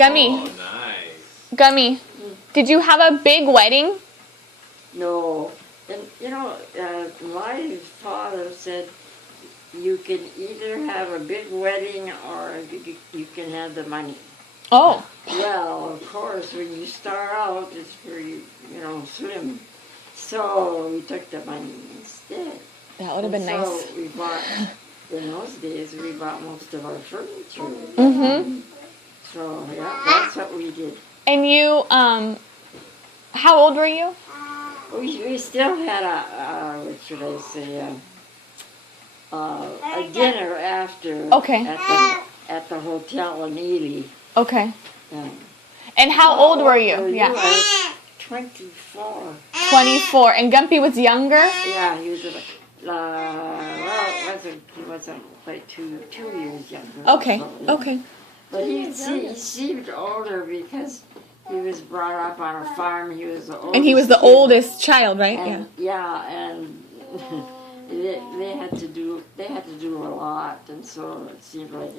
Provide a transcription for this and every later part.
Gummy. Oh, nice. Gummy, did you have a big wedding? No. And, my father said you can either have a big wedding or you can have the money. Oh. Well, of course, when you start out, it's pretty, slim. So we took the money instead. That would have been nice. So we bought, in those days, we bought most of our furniture. Mm-hmm. So, yeah, that's what we did. And you, how old were you? We still had what should I say, a dinner after. Okay. At the hotel in Ely. Okay. Yeah. And how old were you? Yeah. 24. 24. And Gumpy was younger? Yeah, he was he wasn't quite 2 years younger. Okay. So, yeah. Okay. But he seemed older because he was brought up on a farm. He was the oldest. And he was the kid. oldest child, right? And, and they had to do a lot, and so it seemed like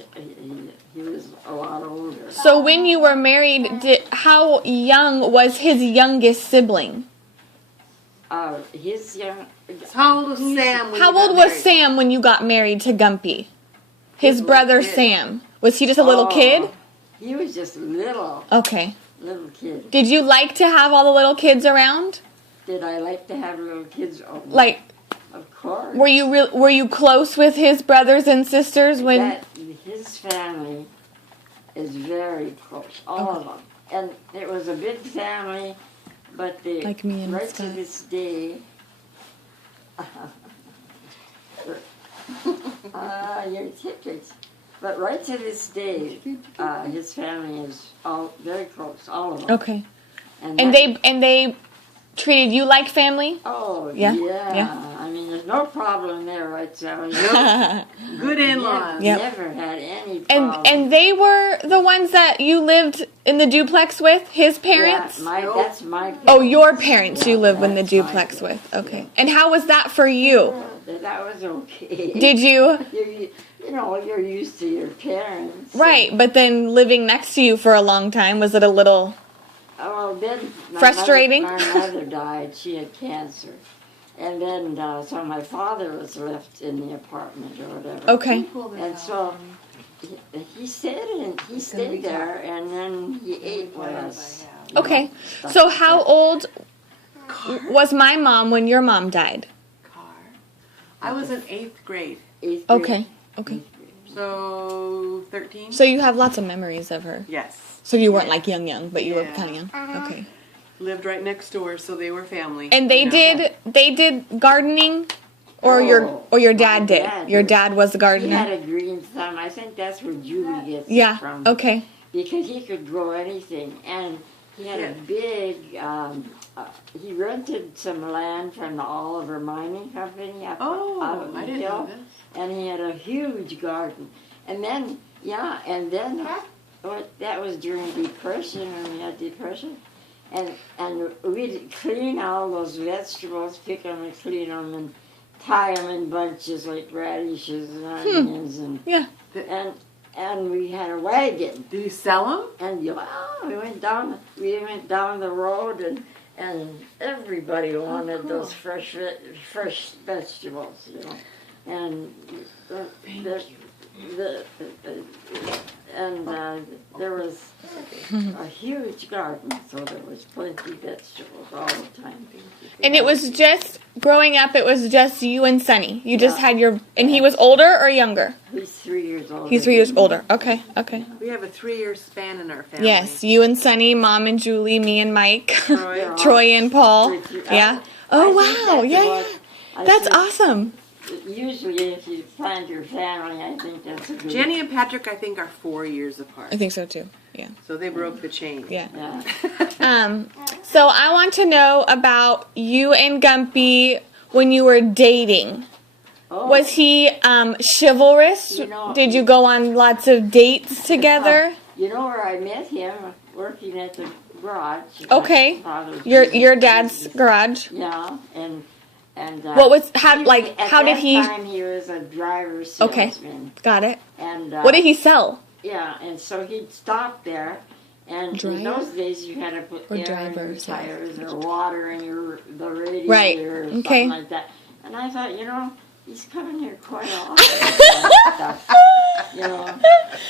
he was a lot older. So when you were married, how young was his youngest sibling? His young. How old was Sam? How old was Sam when you got married to Gumpy? His brother Sam. Was he just a little kid? He was just little. Okay. Little kid. Did you like to have all the little kids around? Did I like to have little kids? Oh, like, of course. Were you close with his brothers and sisters when? His family is very close, all of them, and it was a big family, but they like me and right Scott. to this day. Your tickets. But right to this day, his family is all very close, all of them. Okay. And they treated you like family? Oh, yeah. Yeah. I mean, there's no problem there, right, Sally? Good in-laws. Never had any problem. And they were the ones that you lived in the duplex with, his parents? Yeah, that's my parents. Oh, your parents you lived in the duplex with. Okay. And how was that for you? That was okay. Did you? You're used to your parents. Right, but then living next to you for a long time, was it a little then frustrating? My mother died. She had cancer. And then, so my father was left in the apartment or whatever. Okay. And so he stayed there, and then he ate with us. Okay. So how old was my mom when your mom died? I was in 8th grade. 8th grade. Okay. Okay. So 13. So you have lots of memories of her. Yes. So you weren't like young, but you were kind of young. Okay. Lived right next door, so they were family. And they did gardening, or your dad did. Your dad was the gardener. He had a green thumb. I think that's where Julie gets it from. Okay. Because he could grow anything, and he had a big. He rented some land from the Oliver Mining Company up out of the I didn't know this. And he had a huge garden. And then, that was during Depression, when we had Depression. And we'd clean all those vegetables, pick them and clean them, and tie them in bunches like radishes and onions. And we had a wagon. Did you sell them? And we went down the road, and everybody wanted those fresh vegetables, And there was a huge garden, so there was plenty of vegetables all the time. And it was just, growing up, it was just you and Sonny. You just had and he was older or younger? He's 3 years older. He's 3 years older. Okay. We have a 3-year span in our family. Yes, you and Sonny, Mom and Julie, me and Mike, Troy and Paul. Yeah. Oh, wow. Yeah. That's awesome. Usually, if you find your family, I think that's a good... Jenny and Patrick, I think, are 4 years apart. I think so, too. Yeah. So they broke the chain. Yeah. So I want to know about you and Gumpy when you were dating. Oh. Was he chivalrous? Did you go on lots of dates together? You know where I met him? Working at the garage. Okay. Your dad's garage? Yeah, and how did he? At that time, he was a driver salesman. Okay, got it. And what did he sell? Yeah, and so he'd stop there, And Dryer? in those days, you had to put Or air in driver, your sorry. tires or water in the radiator Right, or okay. something like that. And I thought, he's coming here quite often. you know.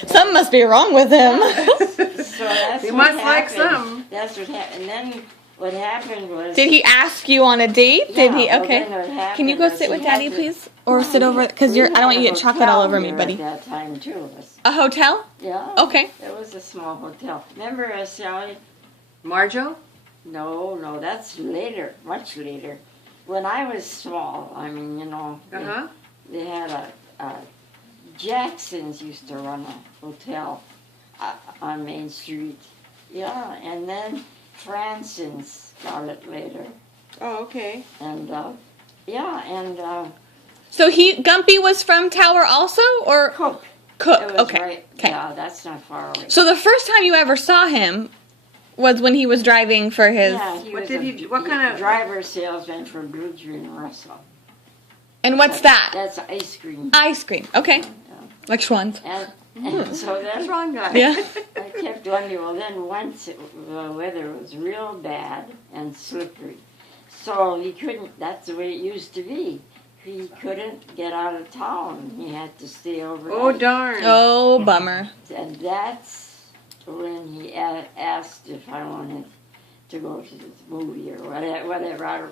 Something must be wrong with him. So that's He what must like happened. some. That's what happened. And then what happened was... Did he ask you on a date? Did he? well, Okay. then what happened Can you go was sit he with had Daddy, to- please? Or sit over, because I don't want you to get chocolate all over me, buddy. At that time, too. A hotel? Yeah. Okay. It was a small hotel. Remember, Sally? Marjo? No, that's later, much later. When I was small, I mean, Uh-huh. they had a Jackson's used to run a hotel on Main Street. Yeah, and then Franson's got it later. Oh, okay. And, So Gumpy was from Tower also, or Cook. Cook? It was Okay. right. Okay. Yeah, that's not far away. So the first time you ever saw him was when he was driving for his. Yeah, he What was did a he do? What kind of- driver salesman for Bridger and Russell. And what's that? That's ice cream. Ice cream. Okay. Yeah. Like Schwann's. And so What's then wrong, guy? Yeah. I kept wondering, well, then once the weather was real bad and slippery. So he couldn't, that's the way it used to be. He couldn't get out of town. He had to stay overnight. Oh, darn. Oh, bummer. And that's when he asked if I wanted to go to this movie or whatever. I don't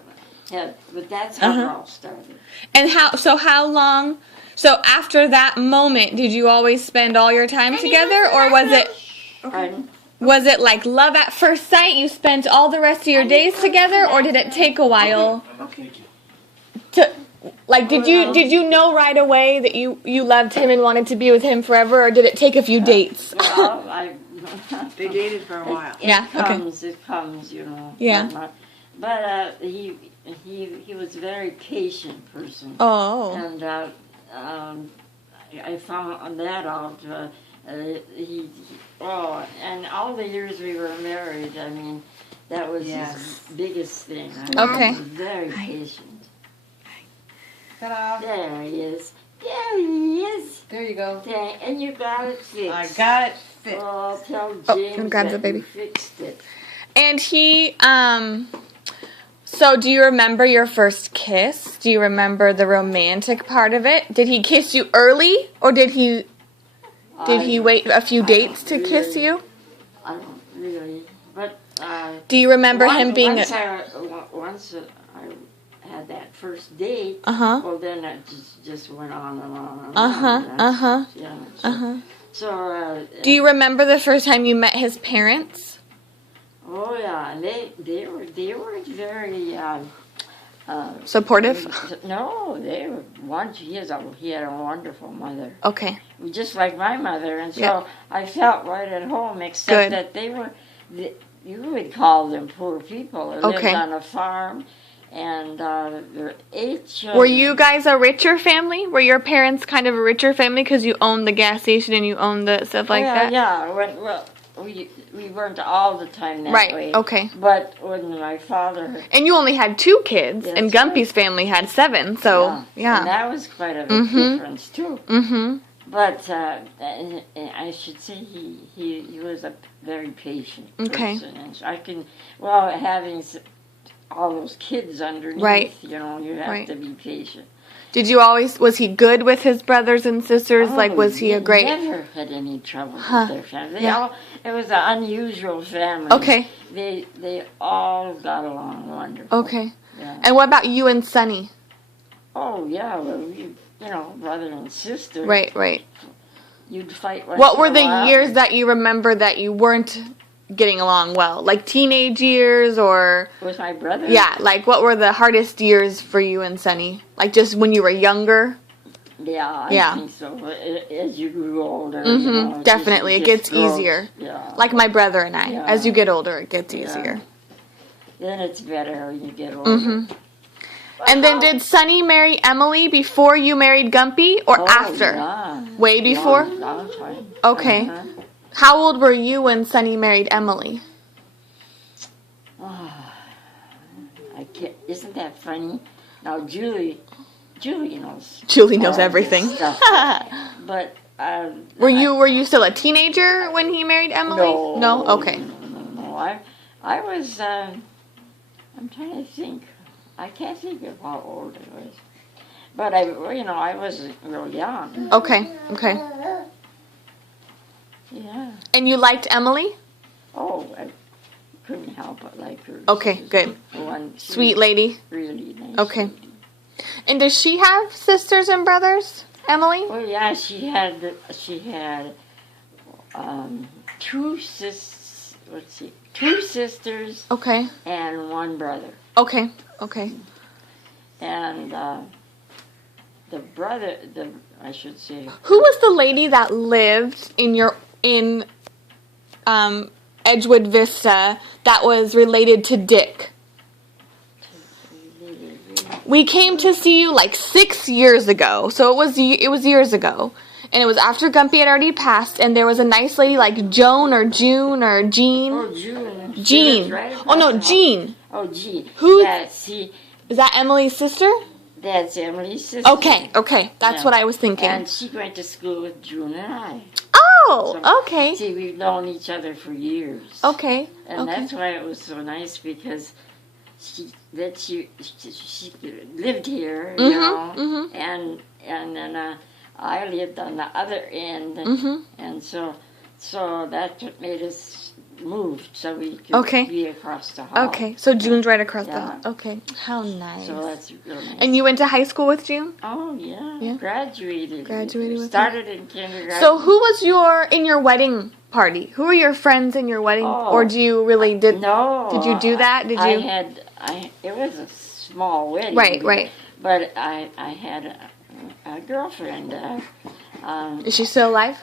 know. But that's how it all started. And how long? So after that moment, did you always spend all your time together, or Pardon? was it like love at first sight? You spent all the rest of your days together, or did it take a while? Okay. To like, did you know right away that you loved him and wanted to be with him forever, or did it take a few dates? Well, They dated for a while. Yeah, okay. It comes, Yeah. But he was a very patient person. Oh. And I found that out. And all the years we were married, I mean, that was his biggest thing. Okay. He was very patient. Ta-da. There he is. There he is. There you go. And you got it fixed. I got it fixed. Oh, tell Oh, James can I grab that the baby? you fixed it. And he, so do you remember your first kiss? Do you remember the romantic part of it? Did he kiss you early, or did he wait a few dates to kiss you? I don't really, but Do you remember him being once I had that first date. Uh-huh. Well, then it just went on and on and Uh-huh, on. uh-huh. Yeah. Uh-huh. So. Do you remember the first time you met his parents? Oh yeah, and they were very. Supportive? No, they were he had a wonderful mother. Okay. Just like my mother, and so Yeah. I felt right at home, except that they were, you would call them poor people. They lived on a farm, and there were 8 children. Were you guys a richer family? Were your parents kind of a richer family because you owned the gas station and you owned the stuff like that? Yeah, well, we weren't all the time that Right, way. okay. But when my father... And you only had 2 kids, Yeah, and that's Gumpy's family had 7, so, And yeah. that was quite a big difference, too. Mm-hmm. But and I should say he was a very patient person. Okay. And so having all those kids underneath, Right. you have Right. to be patient. Was he good with his brothers and sisters? Like, was he a great... Never had any trouble Huh. with their family. Yeah. It was an unusual family. Okay. They all got along wonderful. Okay. Yeah. And what about you and Sonny? Oh yeah, well, we, brother and sister. Right. You'd fight. Once What were in a the while. years that you remember that you weren't getting along well? Like teenage years, or... With my brother? Yeah, like what were the hardest years for you and Sonny? Like just when you were younger? Yeah, I think so. But as you grew older, Mm-hmm. Definitely, it gets grows. easier. Yeah. Like my brother and I. Yeah. As you get older, it gets Yeah. easier. Then it's better when you get older. Mm-hmm. And then did Sonny marry Emily before you married Gumpy, or after? Yeah. Way before? Long time. Okay. Uh-huh. How old were you when Sonny married Emily? I can't. Isn't that funny? Now Julie knows. Julie knows all this everything. stuff. But Were you still a teenager when he married Emily? No. Okay. No. I was. I'm trying to think. I can't think of how old I was. But I was real young. Okay. Yeah. And you liked Emily? Oh, I couldn't help but like her. Okay, good. Sweet lady. Really nice. Okay. lady. And does she have sisters and brothers, Emily? Well, yeah, she had two sisters Okay. and one brother. Okay. And the brother, I should say. Who was the lady that lived in Edgewood Vista that was related to Dick? We came to see you like 6 years ago, so it was years ago, and it was after Gumpy had already passed, and there was a nice lady like Joan or June or Jean. Oh, June. Jean. Right Oh no, Jean. Oh, Jean. Who? Yeah, see, Is that Emily's sister? that's Emily's sister. Okay, that's Yeah. what I was thinking. And she went to school with June and I. Oh, So, okay. See, we've known each other for years. Okay. And that's why it was so nice because she lived here, you know, and then I lived on the other end, and so that's what made us move so we could be across the hall. Okay, so June's right across the Yeah. hall. Okay, how nice. So that's really nice. And you went to high school with June? Oh yeah. Graduated with Started in kindergarten. So who was in your wedding party? Who were your friends in your wedding? Or do you really No. Did you do that? Did you? It was a small wedding. Right. But I had a girlfriend. Is she still alive?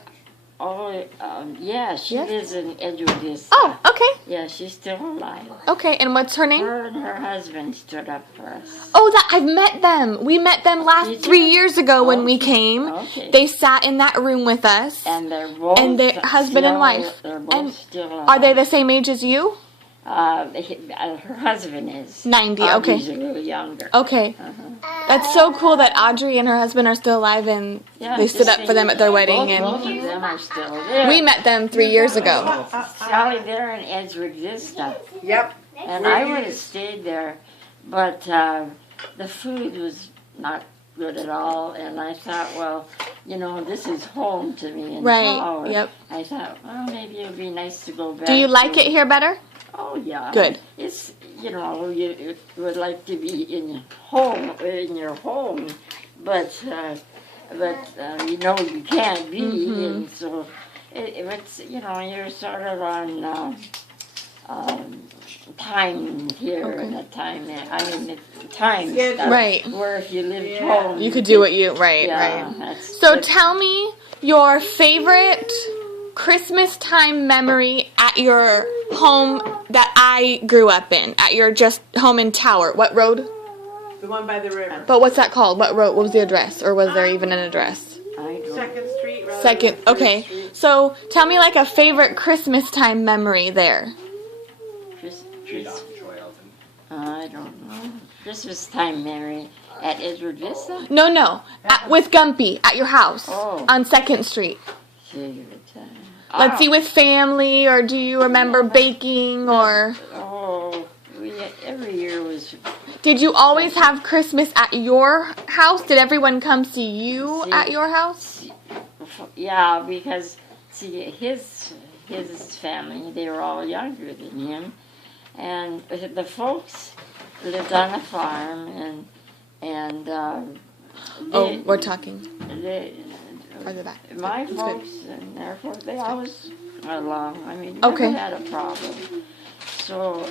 Yeah, she lives in Edgewood Vista. Oh, okay. Yeah, she's still alive. Okay, and what's her name? Her and her husband stood up for us. Oh, I've met them. We met them last 3 years ago when we came. Okay. They sat in that room with us. And they're both their husband and wife. They're both still alive. Are they the same age as you? Her husband is 90. Audrey's a little younger. Okay. That's so cool that Audrey and her husband are still alive and they stood up for them at their wedding. Both of them are still there. We met them 3 years ago. Sally, they're in Edgewood Vista. Yep. And I would have stayed there, but the food was not good at all. And I thought, well, this is home to me. Right, yep. I thought, well, maybe it would be nice to go back. Do you like it here better? Oh, yeah. Good. It's, you would like to be in your home, but you can't be, and so it's, you're sort of on time here and a time there. I mean, time stuff. Right. Where if you lived home, You could do what you, right. So tell me your favorite Christmas time memory at your home that I grew up in, at your just home in Tower. What road? The one by the river. But what's that called? What road? What was the address? Or was there even an address? Second Street. Second. Okay. So tell me like a favorite Christmas time memory there. I don't know. Christmas time memory at Edgewood Vista? No. With Gumpy at your house on 2nd Street. Favorite time. Let's see, with family, or do you remember baking, or... Every year was... Did you always have Christmas at your house? Did everyone come see you at your house? Yeah, because, his family, they were all younger than him, and the folks lived on a farm, and we're talking. Farther back. My folks and their folks, they always got along. I mean, never had a problem. So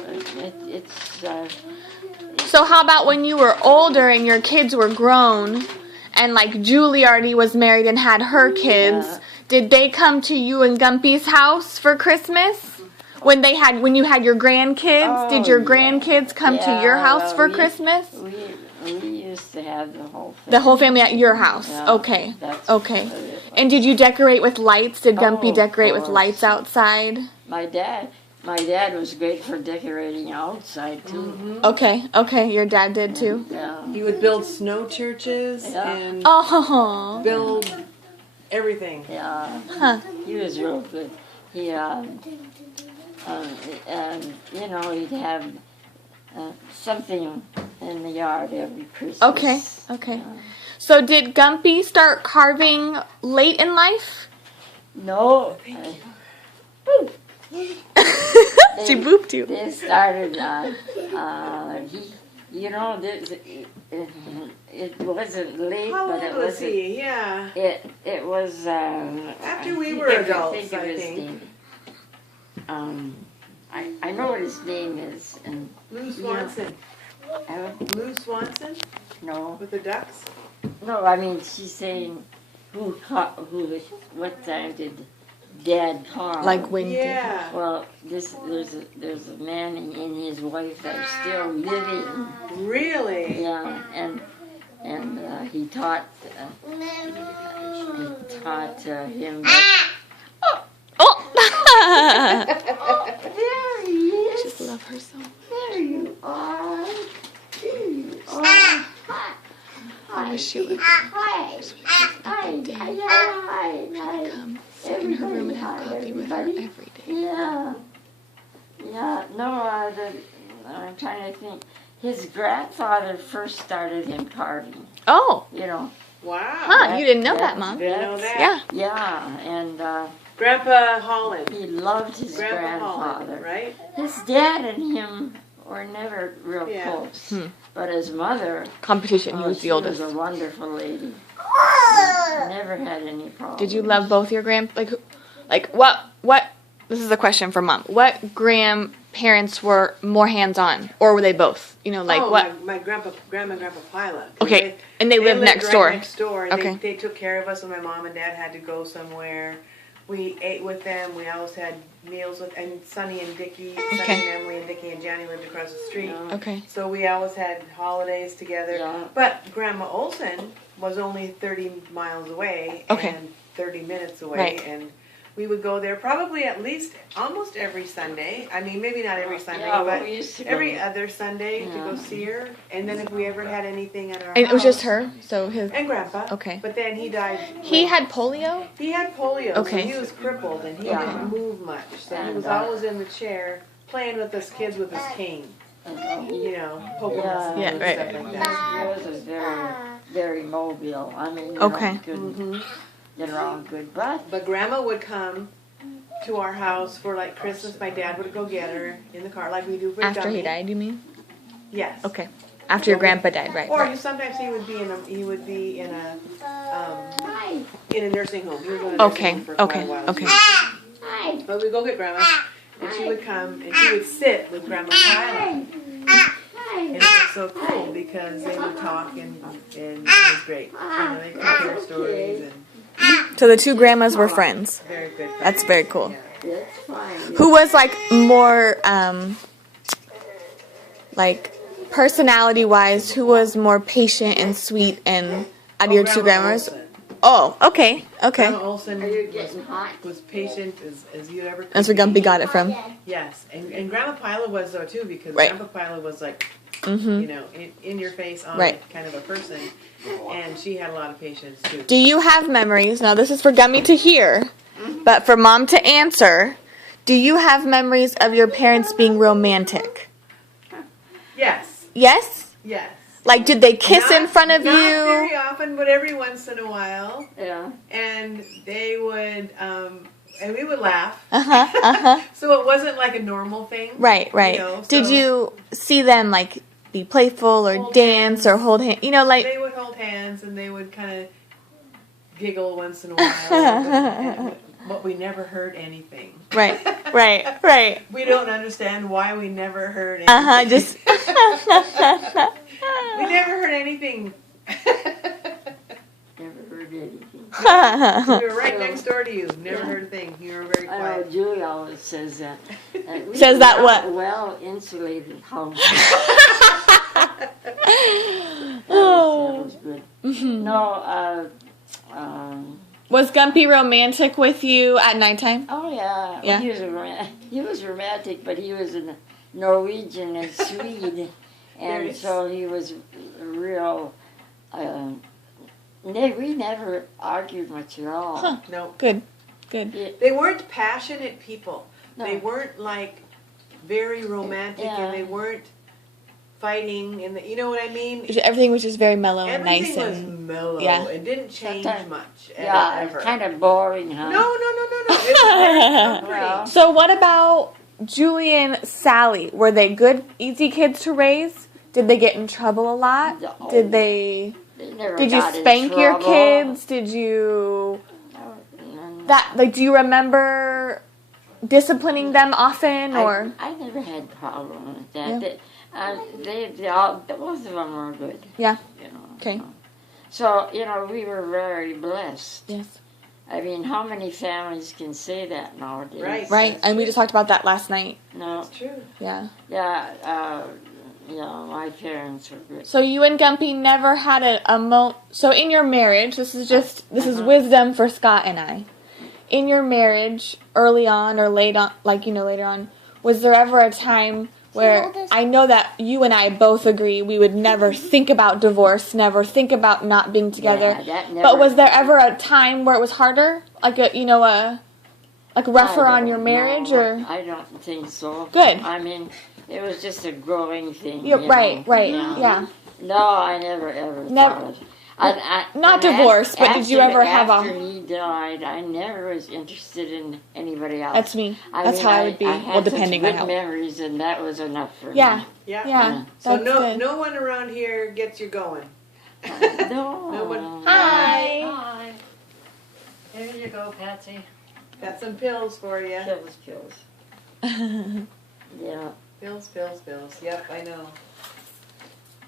So how about when you were older and your kids were grown, and like Julie already was married and had her kids? Yeah. Did they come to you and Gumpy's house for Christmas? When you had your grandkids, did your grandkids come to your house for Christmas? We used to have the whole family. The whole family at your house. Yeah, Okay. And did you decorate with lights? Did Gumpy decorate with lights outside? My dad was great for decorating outside too. Okay. Your dad did too? Yeah. He would build snow churches and Oh. build Everything. Yeah, Huh. he was real good. He, you know, he'd have something in the yard every Christmas. Okay, okay. So did Gumpy start carving late in life? No. She booped you. They started, you know, it wasn't late, How but it old was was. he? Yeah. It was. After we I were think adults, of I his think. name. I know what his name is, and Lou Swanson. uh, Lou Swanson no, with the ducks. no. I mean, she's saying what time did Dad call? Like when did Yeah. Well, there's a man and his wife that are still living. Really? Yeah, and he taught him. That, Oh! there he is. Just love her so much. There you are. There you are. Hi. I wish she would Hi. Hi. Hi. come sit in her room and have coffee with her every day. Yeah. Yeah. No, I'm trying to think. His grandfather first started him carving. Oh, You know. Wow. huh, you didn't know that, Mom. Didn't know that. Yeah. Yeah, and Grandpa Holland. he loved his Grandpa Holland, grandfather. right? His dad and him were never real Yeah. close. Hmm. But his mother, Competition, he was she the oldest. was a wonderful lady. Never had any problems. Did you love both your what, this is a question for Mom. What grandparents were more hands-on, or were they both? You know, like oh, what? My grandma and Grandpa Pila. Okay, and they lived next right door. Next door. And Okay. they took care of us when my mom and dad had to go somewhere. We ate with them. We always had meals with, and Sonny and Dickie, Sonny Okay. and Emily and Dickie and Johnny lived across the street. Okay. So we always had holidays together. Yeah. But Grandma Olson was only 30 miles away Okay. and 30 minutes away. Right. And we would go there probably at least almost every Sunday. I mean, maybe not every Sunday, Yeah, but we used to go. every other Sunday to Yeah. go see her. And then if we ever had anything at our And it was house- just her, so his. And Grandpa. Okay. But then he died. He had polio. He had polio, Okay. so he was crippled and he Yeah. didn't move much. So he And, was always in the chair playing with us kids with his cane. You know, poking us Yeah, and right. stuff like that. Yours was very, very mobile. I mean, you Okay. know, couldn't hmm get around good, but But Grandma would come to our house for like Christmas. My dad would go get her in the car, like we do for After he Gummy. died, you mean? Yes. Okay. After your grandpa died, right? Or Right. sometimes he would be in a nursing home. He was in a nursing Okay. home for quite Okay. a while. Okay. hi. But we'd go get Grandma, and she would come, and she would sit with Grandma Tyler. And it was so cool because they would talk, and it was great. You know, they compare stories, and So the two grandmas were friends. very good. That's very cool. Yeah. That's fine. Who was like more, like personality-wise? Who was more patient and sweet and out of your two grandmas? Olson. Oh, okay, okay. Grandma Olson Are you was, getting hot? was patient as you ever could That's where be. Gumpy got it from. Yes, and Grandma Pila was though too, because Right. Grandpa Pila was like, Mm-hmm. you know, in your face, on Right. kind of a person, and she had a lot of patience too. Do you have memories? Now this is for Gummy to hear, but for Mom to answer. Do you have memories of your parents being romantic? Yes, Yes? yes. Like did they kiss in front of Not you? very often, but every once in a while, Yeah. and they would, and we would laugh. Uh-huh, uh-huh. So it wasn't like a normal thing. Right, right. You know, Did so you see them like be playful or Hold dance hands. or hold hand? You know, like They would hold hands and they would kind of giggle once in a while. But we never heard anything. right, right, right. We don't understand why we never heard anything. Uh-huh, just We never heard anything. Never heard anything. We were right next door to you. Never heard a thing. You were very I know quiet. Julie always says that. We Says that have what? a well-insulated house. Oh. That was good. No, Was Gumpy romantic with you at nighttime? oh yeah. Yeah. He was romantic, but he was a Norwegian and Swede, and Very so he was real we never argued much at all. Huh. No. Good. Good. They weren't passionate people. No. They weren't like very romantic, Yeah. and they weren't fighting. You know what I mean? Everything was just very mellow and nice Everything was and mellow yeah. and didn't change Sometimes- much. Yeah, ever. kind of boring, huh? No. It was very comforting. Well, So what about Julie and Sally? Were they good, easy kids to raise? Did they get in trouble a lot? No. Did they? they never Did you got in spank your trouble. kids? Did you? No. That like? Do you remember disciplining them often or? I never had problem with that. Yeah. They all, both of them were good. Yeah. You know. Okay. So, we were very blessed. Yes. I mean, how many families can say that nowadays? Right. Right. That's And we true. just talked about that last night. No. It's true. Yeah. Yeah, my parents were good. So you and Gumpy never had so in your marriage, this is Uh-huh. wisdom for Scott and I. In your marriage, early on or late on, later on, was there ever a time where I know that you and I both agree we would never think about divorce, never think about not being together. Yeah, that never, But was there ever a time where it was harder, like rougher on your marriage, or? I don't think so. Good. I mean, it was just a growing thing. Yeah, you right, know. yeah. No, I never ever Never- thought it. Not and divorce, but did you ever have after he died, I never was interested in anybody else. That's me. I That's mean, how I would be. I had Well, depending such on good how. memories, and that was enough for Yeah. me. Yeah. Yeah. So That's good. no one around here gets you going. No. No one- Hi. Hi. There you go, Patsy. Got some pills for you. Kills. Yeah, Pills. Yep, I know.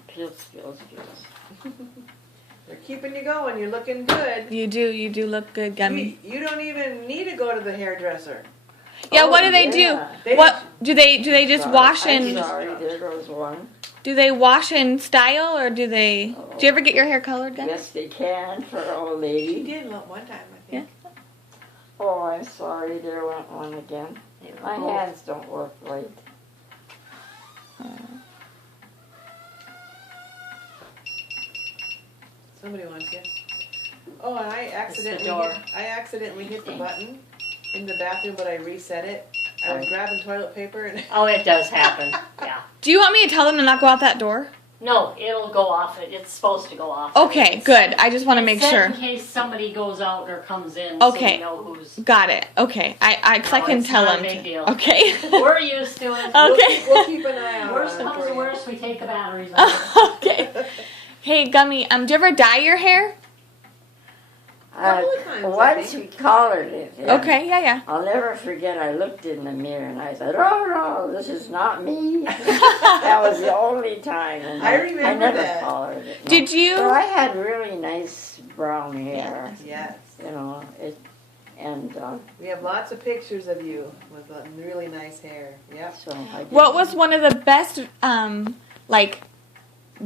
pills. They're keeping you going. You're looking good. You do look good, Gummy. You don't even need to go to the hairdresser. Yeah, Oh, what do they yeah. do? What do they just Sorry, wash I'm and sorry, there goes one. do they wash and style or do you ever get your hair colored, Gummy? Yes, they can for an old You lady. did one time, I think. Oh, I'm sorry, there went one again. My hands don't work right. Somebody wants you. Oh, and I door. accidentally hit the button in the bathroom, but I reset it. I was grabbing toilet paper and Oh, it does happen. Yeah. Do you want me to tell them to not go out that door? No, it'll go off. It's supposed to go off. Okay, good. I just want to make Set sure. in case somebody goes out or comes in, Okay. so you know who's. Got it. Okay. Cause I No, can it's tell not a them. big deal. Okay. We're used to it. Okay. we'll keep an eye on Worst it comes for to you. worst, we take the batteries off. Okay. Hey, Gummy, do you ever dye your hair? Couple of times, I Once think. we colored it. yeah. Okay, yeah. I'll never forget, I looked in the mirror and I said, oh no, this is not me. That was the only time. And I remember I never that. colored it. no. Did you? So I had really nice brown hair, Yes. and We have lots of pictures of you with really nice hair. Yep. so I did. What was one of the best,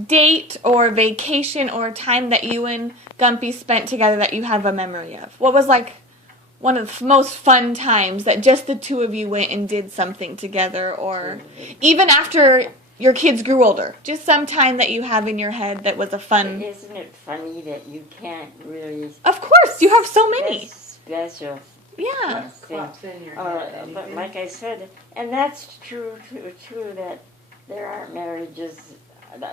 date or vacation or time that you and Gumpy spent together that you have a memory of? What was one of the most fun times that just the two of you went and did something together, or even after your kids grew older? Just some time that you have in your head that was a fun. Isn't it funny that you can't really Of course, you have so many. special Yeah. thing? Pops in your head. But like I said, and that's true that there aren't marriages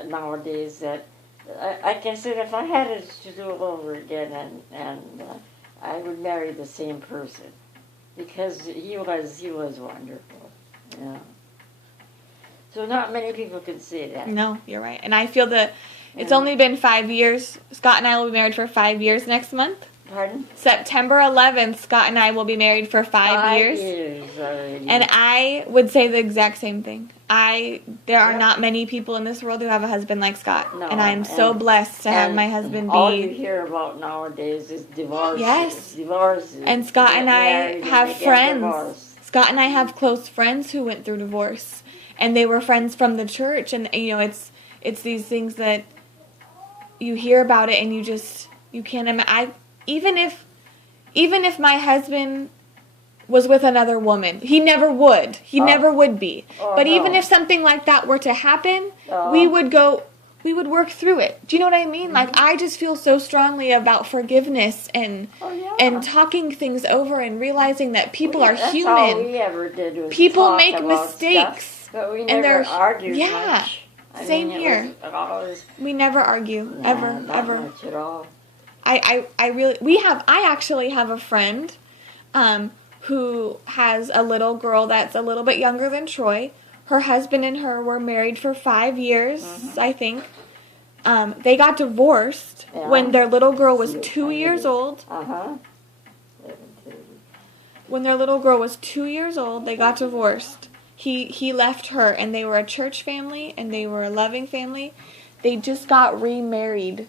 nowadays that, like I said, if I had it to do it over again, and I would marry the same person, because he was wonderful. Yeah. So not many people can say that. No, you're right. And I feel that it's only been 5 years. Scott and I will be married for 5 years next month. Pardon? September 11th, Scott and I will be married for 5 years. 5 years already. And I would say the exact same thing. There are not many people in this world who have a husband like Scott. No, and I'm so and- blessed to have and my husband all you be. hear about nowadays is divorces. Yes. Divorces. And Scott Get and I married and have they get friends. divorced. Scott and I have close friends who went through divorce. And they were friends from the church. And, it's these things that you hear about it and you can't imagine. Even if my husband was with another woman, he never would. He never would be. Oh, but no. even if something like that were to happen, Oh. we would go we would work through it. Do you know what I mean? Like, I just feel so strongly about forgiveness and talking things over and realizing that people are That's human. all we ever did was People talk make about mistakes. stuff, but we and never they're argued yeah. much. I Same mean, here. It always, We never argue ever. not much at all. I actually have a friend who has a little girl that's a little bit younger than Troy. Her husband and her were married for 5 years, I think. They got divorced when their little girl was 2 years old. When their little girl was 2 years old, they got divorced. He left her, and they were a church family, and they were a loving family. They just got remarried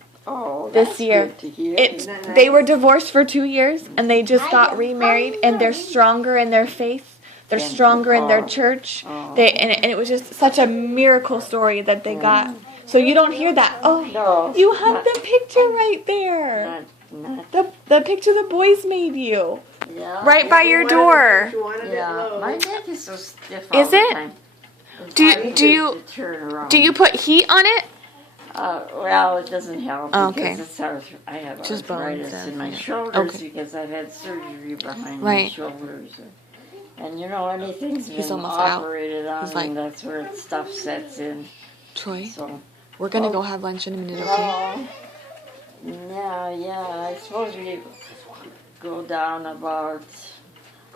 this year. Good to hear. They were divorced for 2 years, and they just got remarried, and they're stronger in their faith. They're stronger in their church. And it was just such a miracle story that they got. So you don't hear that. Oh, No, you have the picture right there. The picture the boys made you. Yeah. Right by your door. Yeah. My neck is so stiff. Is all the it? time. Do It's you hard to turn around. do you put heat on it? Well, it doesn't help Okay. because I have Just bones arthritis and- in my yeah. shoulders Okay. because I've had surgery behind my Right. shoulders. And you know, anything's He's been almost out. operated on, He's like- and that's where stuff sets in. Troy, So, we're gonna go have lunch in a minute, okay? yeah. I suppose we go down about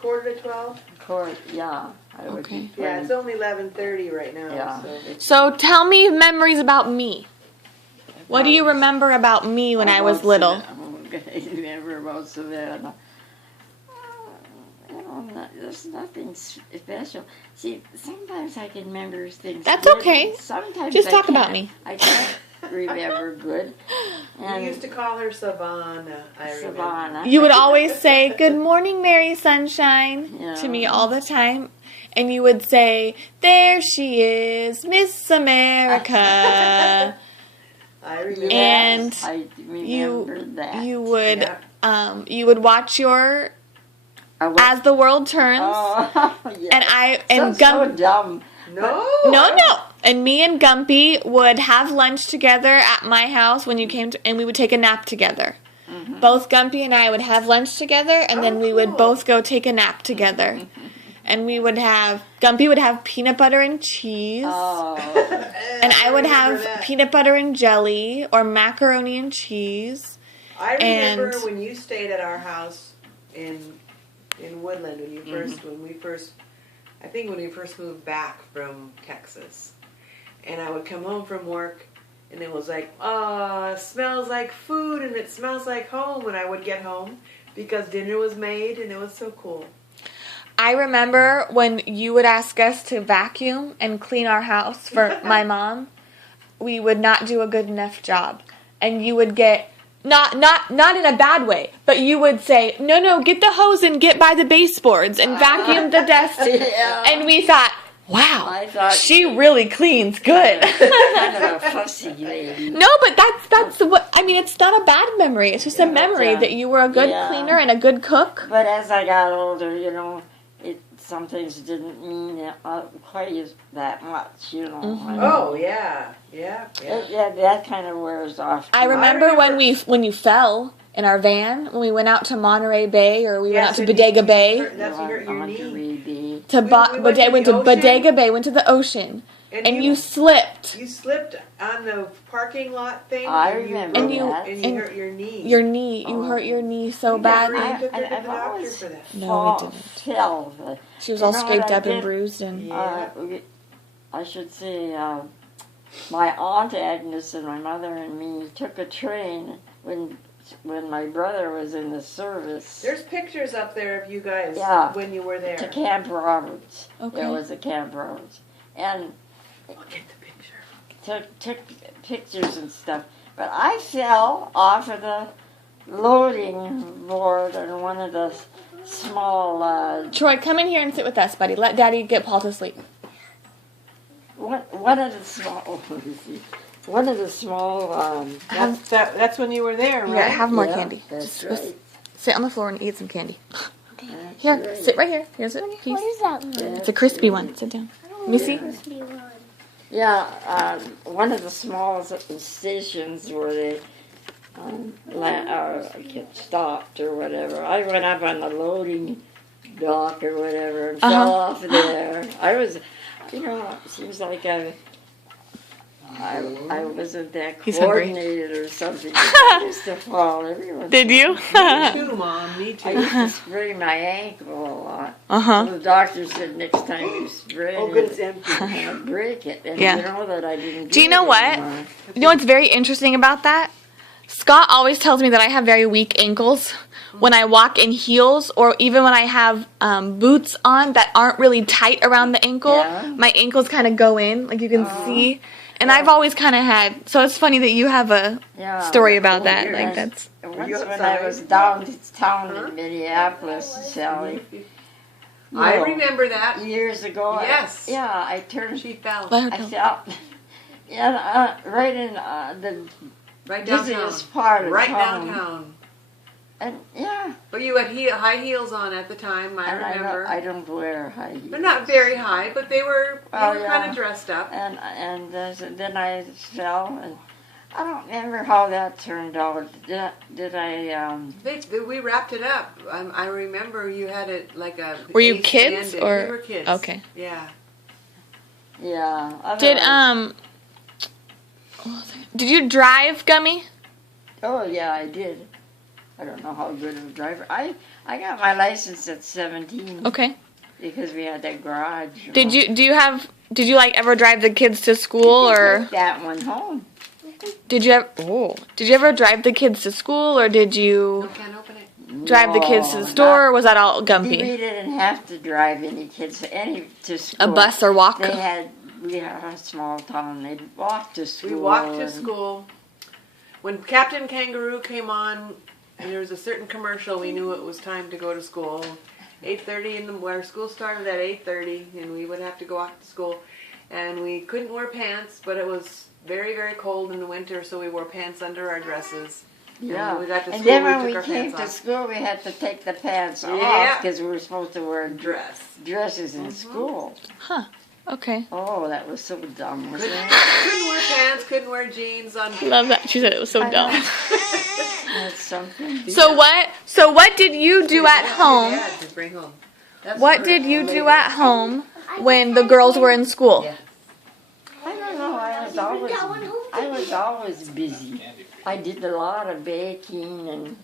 11:45. yeah. I would Okay. be Yeah, planning- it's only 11:30 right now. Yeah. So. So tell me memories about me. What do you remember about me when I was About little? I remember about Savannah. There's nothing special. See, sometimes I can remember things. That's good, okay. and sometimes Just I talk about can't. me. I can't remember good. We And used to call her Savannah. I remember. Savannah. You would always say, "Good morning, Mary Sunshine," Yeah. to me all the time. And you would say, "There she is, Miss America." I remember. And I remember that. you would watch your As the World Turns. Oh, yeah. And so dumb. No. No. And me and Gumpy would have lunch together at my house when you came to, and we would take a nap together. Mm-hmm. Both Gumpy and I would have lunch together, and then we would cool. both go take a nap together. And we would have, Gumpy would have peanut butter and cheese. Oh, And I would remember have that. peanut butter and jelly or macaroni and cheese. I remember and- when you stayed at our house in Woodland when you first I think when we first moved back from Texas, and I would come home from work, and it was like, it smells like food and it smells like home when I would get home because dinner was made and it was so cool. I remember when you would ask us to vacuum and clean our house for my mom, we would not do a good enough job. And you would get, not in a bad way, but you would say, no, get the hose and get by the baseboards and vacuum the desk. yeah. And we thought, wow, I thought she really cleans good. kind of a fussy lady. No, but that's what, I mean, it's not a bad memory. It's just a memory that you were a good cleaner and a good cook. But as I got older, you know, some things didn't mean quite that much, you know. Mm-hmm. I mean, Oh yeah. that kind of wears off. I remember when you fell in our van when we went out to Monterey Bay or we went out to Bodega Bay. That's you hurt your knee. To We went to went the to ocean? Bodega Bay, went to the ocean, and you slipped. You slipped on the parking lot thing. I and you remember broke- that. And you hurt your knee. Your knee, you hurt your knee so You never badly. even took her to the I've doctor always for that. No, it didn't. fell. She was You all know scraped what I up and did? bruised and. Yeah. I should say, my aunt Agnes and my mother and me took a train when my brother was in the service. There's pictures up there of you guys Yeah. when you were there. To Camp Roberts. Okay. There was a Camp Roberts. And Look at the picture. took pictures and stuff. But I fell off of the loading board on one of the small, Troy, come in here and sit with us, buddy. Let Daddy get Paul to sleep. one of the small, one of the small, That's when you were there, Here, have more yeah, candy. That's Just right. sit on the floor and eat some candy. That's Here, right. sit right here. Here's a piece. What is that one? It's a crispy one. Sit down. Let me see. Crispy one. Yeah, one of the small stations where they get stopped or whatever. I went up on the loading dock or whatever and fell off there. I was, it seems like I wasn't that He's hungry. coordinated or something. I used to fall every once Did in a you? Me too, Mom. Me I too. used to sprain my ankle a lot. Uh-huh. So the doctor said next time you sprain Oh, good, it's it, empty. break it. And Yeah. you know that I didn't Do you know it what? anymore. You know what's very interesting about that? Scott always tells me that I have very weak ankles when I walk in heels, or even when I have boots on that aren't really tight around the ankle. Yeah. My ankles kind of go in, like you can see. And I've always kind of had. So it's funny that you have a story about that. you're Like right. that's. Once you when outside? I was downtown in Minneapolis, Sally. I No, remember that. years ago. Yes. I turned. She fell. Let her I tell. fell. Yeah, right in the Right downtown. busiest part of Right town. downtown. And yeah, But you had high heels on at the time, I and remember. I don't wear high heels. They're not very high, but they were, Well, kind yeah. of dressed up. And so then I fell, and I don't remember how that turned out. Did I? We wrapped it up. I remember you had it like a. Were you ace kids bandit. or- We were kids. Okay. Yeah. Yeah. Did otherwise- Did you drive, Gummy? Oh yeah, I did. I don't know how good of a driver. I got my license at 17 Okay. because we had that garage. Did you like ever drive the kids to school, or Take that one home? did you ever drive the kids to school, or did you I can't open it. drive the kids to the store, or was that all We Gumpy? didn't have to drive any kids to school. A bus or walk? We had a small town. They'd walk to school. We walked to and- school. When Captain Kangaroo came on, and there was a certain commercial, we knew it was time to go to school. 8:30 in the where school started at 8:30, and we would have to go off to school. And we couldn't wear pants, but it was very, very cold in the winter, so we wore pants under our dresses. Yeah. when we got to And school, then we when took we our came pants to off. school, we had to take the pants off Yeah. because we were supposed to wear Dress. dresses in school. Okay. Oh, that was so dumb, wasn't it? Couldn't wear pants, couldn't wear jeans on. Love that. She said it was so I dumb. know. That's something. So what did you do at home? Yeah, to bring home. That's What for did you later. do at home when the girls were in school? Yeah. I don't know. I was always busy. I did a lot of baking and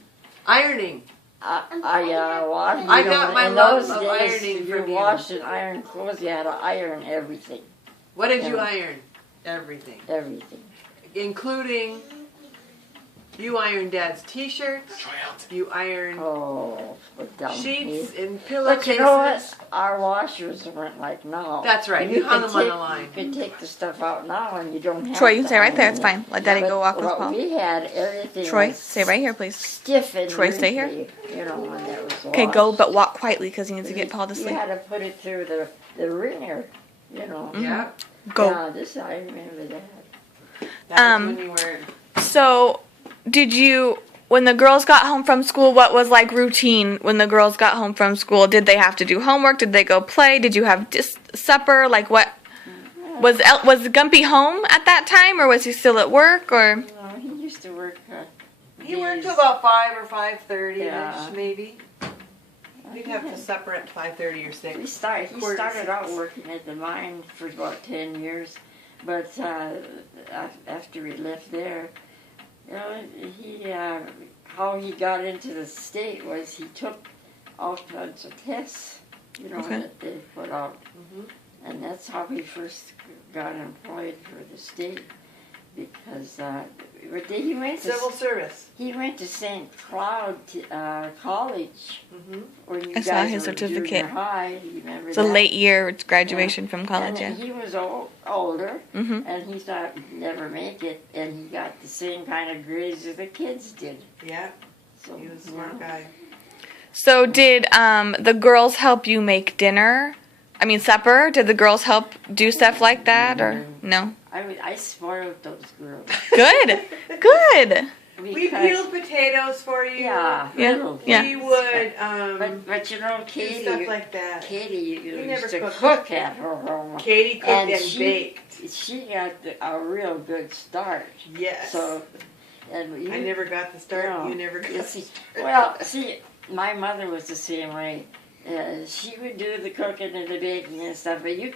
Ironing. I washed. I got my in love those of days, ironing if from you you. washed and ironed clothes, you had to iron everything. What did you Yeah. iron? Everything. Everything. Including, you ironed Dad's t-shirts, you ironed Oh, what dumb sheets me. and But pillowcases. you know what? Our washers weren't like now. That's right, you hung could them on the take- line. You could take the stuff out now and you don't have Troy, you to can stay right there. iron It's it. fine. Let Daddy But go walk with what Paul. we had, everything Troy, was stay right here, please. stiff and Troy, stay here. wrinkly, you know, when that was Okay, washed. go, but walk quietly because he needs to get Paul to You sleep. had to put it through the wringer, you know. Yeah, Go. Yeah, this I remember that. that was when you were. So, when the girls got home from school, what was like routine when the girls got home from school? Did they have to do homework? Did they go play? Did you have supper? Like what? Was Gumpy home at that time, or was he still at work? Or No, he used to work. He worked days. till about 5 or 5:30 Yeah. ish, maybe. We'd have to supper at 5:30 or 6. He Quarter to started out 6. working at the mine for about 10 years, but after he left there, you know, how he got into the state was he took all kinds of tests, you know, Okay. that they put out, Mhm. and that's how he first got employed for the state. Because he went to Civil service. St. Cloud College. Mm-hmm. When you I saw guys his were in certificate. junior high, you remember it's a that? late year graduation from college? And Yeah. he was older, Mhm. and he thought he'd never make it, and he got the same kind of grades as the kids did. Yeah, So he was a smart guy. So did the girls help you make dinner? I mean supper? Did the girls help do stuff like that, or no? I spoiled those girls. Good, good. We because- peeled potatoes for you. Yeah, Yeah, little yeah. We would But you know, do Katie, stuff like that. Katie We used never to cooked. cook at her home. Katie cooked And and she- baked. She got a real good start. Yes. So, and you, I never got the start. No. You never got. you see, well, see, my mother was the same way. She would do the cooking and the baking and stuff, but you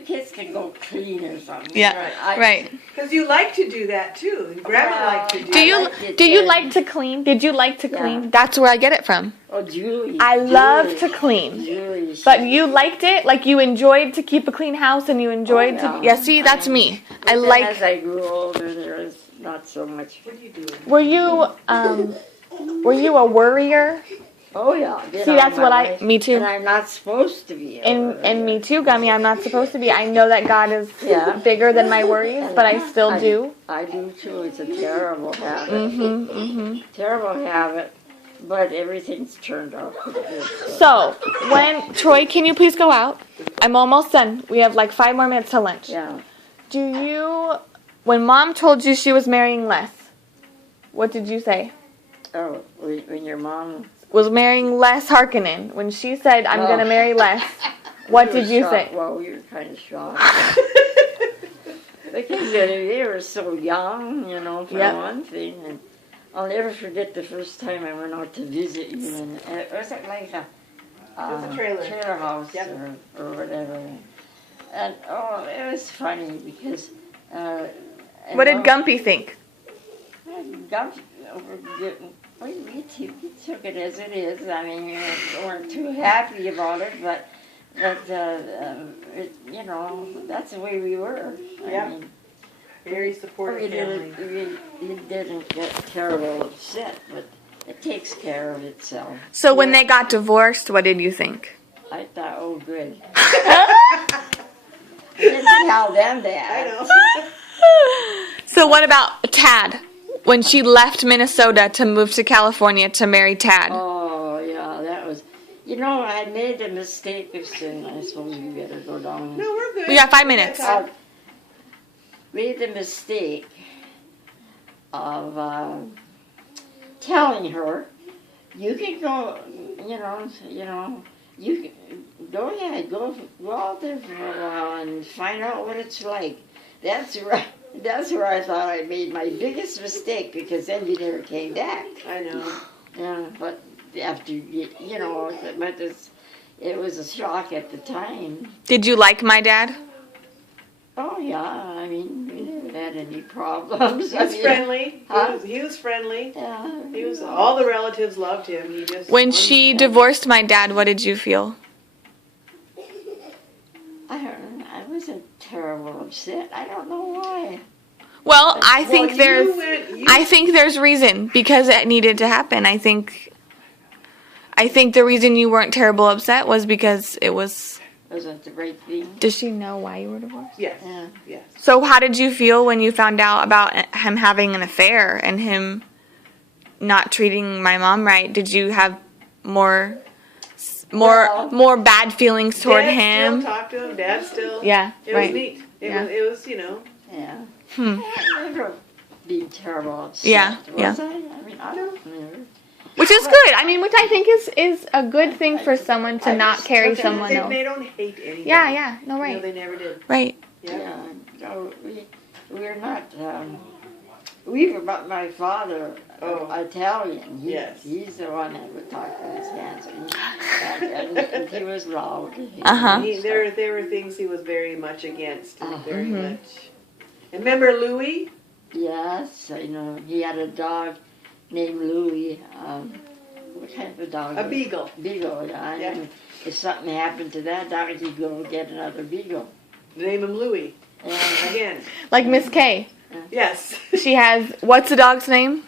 kids can go clean or something. Yeah, I- right. Because you like to do that too. And Grandma Well, liked to do. Do you like it do you too. like to clean? Did you like to Yeah. clean? That's where I get it from. Oh, Julie. I love Julie, to clean. Julie. But you liked it? Like you enjoyed to keep a clean house and you enjoyed Oh, to. yeah. Yeah, see, that's me. But I then like. As I grew older, there was not so much. What are you doing? Were you a worrier? Oh yeah. See, that's what I. Me And too. I'm not supposed to be. And me too, Gummy. I'm not supposed to be. I know that God is Yeah. bigger than my worries, but I still do. I do too. It's a terrible habit. Mm-hmm. Terrible habit. But everything's turned out pretty good. So, when Troy, can you please go out? I'm almost done. We have like 5 more minutes to lunch. Yeah. Do you, when Mom told you she was marrying Les, what did you say? Oh, when your mom. Was marrying Les Harkonnen. When she said, "I'm Oh. gonna marry Les," what we did were you shocked. say? Well, we were kind of shocked. Because they were so young, you know, for Yep. one thing. And I'll never forget the first time I went out to visit you. And it was like a was a trailer. house Yep. or whatever. And oh, it was funny because. What did Gumpy think? We took it as it is. I mean, we weren't too happy about it, but you know, that's the way we were. Yeah. I mean, Very we supportive family. didn't get terrible upset, but it takes care of itself. So when they got divorced, what did you think? I thought, oh, good. I didn't tell them that. I know. So what about Tad? When she left Minnesota to move to California to marry Tad. Oh, yeah, that was. You know, I made a mistake of saying, I suppose we better go down. No, we're good. We got 5 minutes. I made the mistake of telling her, you can go, you can go ahead, go out there for a while and find out what it's like. That's where I thought I made my biggest mistake, because then you never came back. I know. Yeah, but after but it was a shock at the time. Did you like my dad? Oh yeah, I mean, we never had any problems. He was friendly. Huh? He was friendly. Yeah. He was. All the relatives loved him. He just. When she divorced my dad, what did you feel? I wasn't terrible upset. I don't know why. Well, I think Well, there's you- I think there's reason, because it needed to happen. I think the reason you weren't terrible upset was because it was. Wasn't the right thing. Does she know why you were divorced? Yes. Yeah. Yes. So how did you feel when you found out about him having an affair and him not treating my mom right? Did you have more bad feelings toward Dad him? Still talked to him. Dad still. Yeah, It right. was neat. Yeah. It was Yeah. Hmm. I never been terrible upset. Yeah, Was I? I mean, I don't never. Which is good. I mean, which I think is a good thing for someone to I not just carry took it- someone They, else. they don't hate anybody. Yeah, no, No, right, they never did. right. Yeah. Yeah. No, we're not. We were about my father, Oh. Italian. Yes. He's the one that would talk with his hands. And he was loud. Uh-huh. There were things he was very much against. Very Mhm. much. And remember Louis? Yes, I know. He had a dog named Louis. What kind of a dog? A beagle. Beagle, yeah. Yeah. And if something happened to that dog, he'd go get another beagle. Name him Louis. And Again. Like Miss K. Yes. She has, what's the dog's name?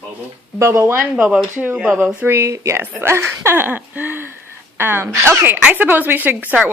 Bobo? Bobo 1, Bobo 2, Yeah. Bobo 3. Yes. Okay, I suppose we should start